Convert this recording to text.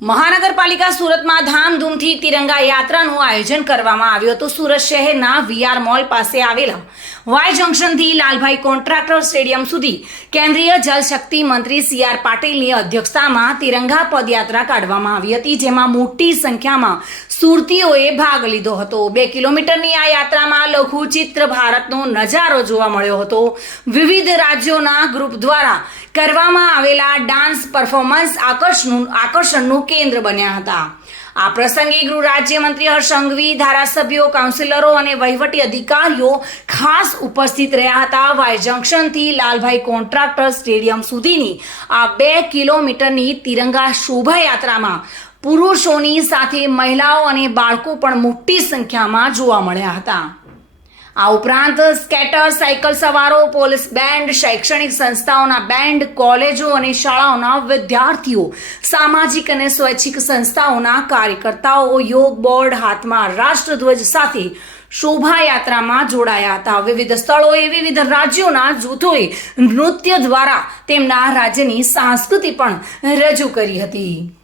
મહાનગરપાલિકા સુરતમાં ધામધૂમથી તિરંગા યાત્રાનું આયોજન કરવામાં આવ્યું હતું. સુરત શહેરના વીઆર મોલ પાસે આવેલા વાય જંકશનથી લાલભાઈ કોન્ટ્રાક્ટર સ્ટેડિયમ સુધી કેન્દ્રીય જલશક્તિ મંત્રી સી આર પાટીલની અધ્યક્ષતામાં તિરંગા પદયાત્રા કાઢવામાં આવી હતી, જેમાં મોટી સંખ્યામાં સુરતીઓએ ભાગ લીધો હતો. બે કિલોમીટરની આ યાત્રામાં લઘુચિત્ર ભારતનો નજારો જોવા મળ્યો હતો. વિવિધ રાજ્યોના ગ્રુપ દ્વારા કરવામાં આવેલા ડાન્સ પરફોર્મન્સ આકર્ષણનું આકર્ષણનું કેન્દ્ર બન્યા હતા. આ પ્રસંગે ગૃહ રાજ્યમંત્રી હર્ષ સંઘવી ધારાસભ્યો કાઉન્સિલરો અને વહીવટી અધિકારીઓ ખાસ ઉપસ્થિત રહ્યા હતા. વાય જંકશનથી લાલભાઈ કોન્ટ્રાક્ટર સ્ટેડિયમ સુધીની આ બે કિલોમીટરની તિરંગા શોભાયાત્રામાં પુરુષોની સાથે મહિલાઓ અને બાળકો પણ મોટી સંખ્યામાં જોવા મળ્યા હતા. આ ઉપરાંત સ્કેટર, સાયકલ સવારો, પોલીસ બેન્ડ, શૈક્ષણિક સંસ્થાઓના બેન્ડ, કોલેજો અને શાળાઓના વિદ્યાર્થીઓ, સામાજિક અને સ્વૈચ્છિક સંસ્થાઓના કાર્યકર્તાઓ, યોગ બોર્ડ, હાથમાં રાષ્ટ્રધ્વજ સાથે શોભાયાત્રામાં જોડાયા હતા. વિવિધ સ્થળોએ વિવિધ રાજ્યોના જૂથોએ નૃત્ય દ્વારા તેમના રાજ્યની સંસ્કૃતિ પણ રજૂ કરી હતી.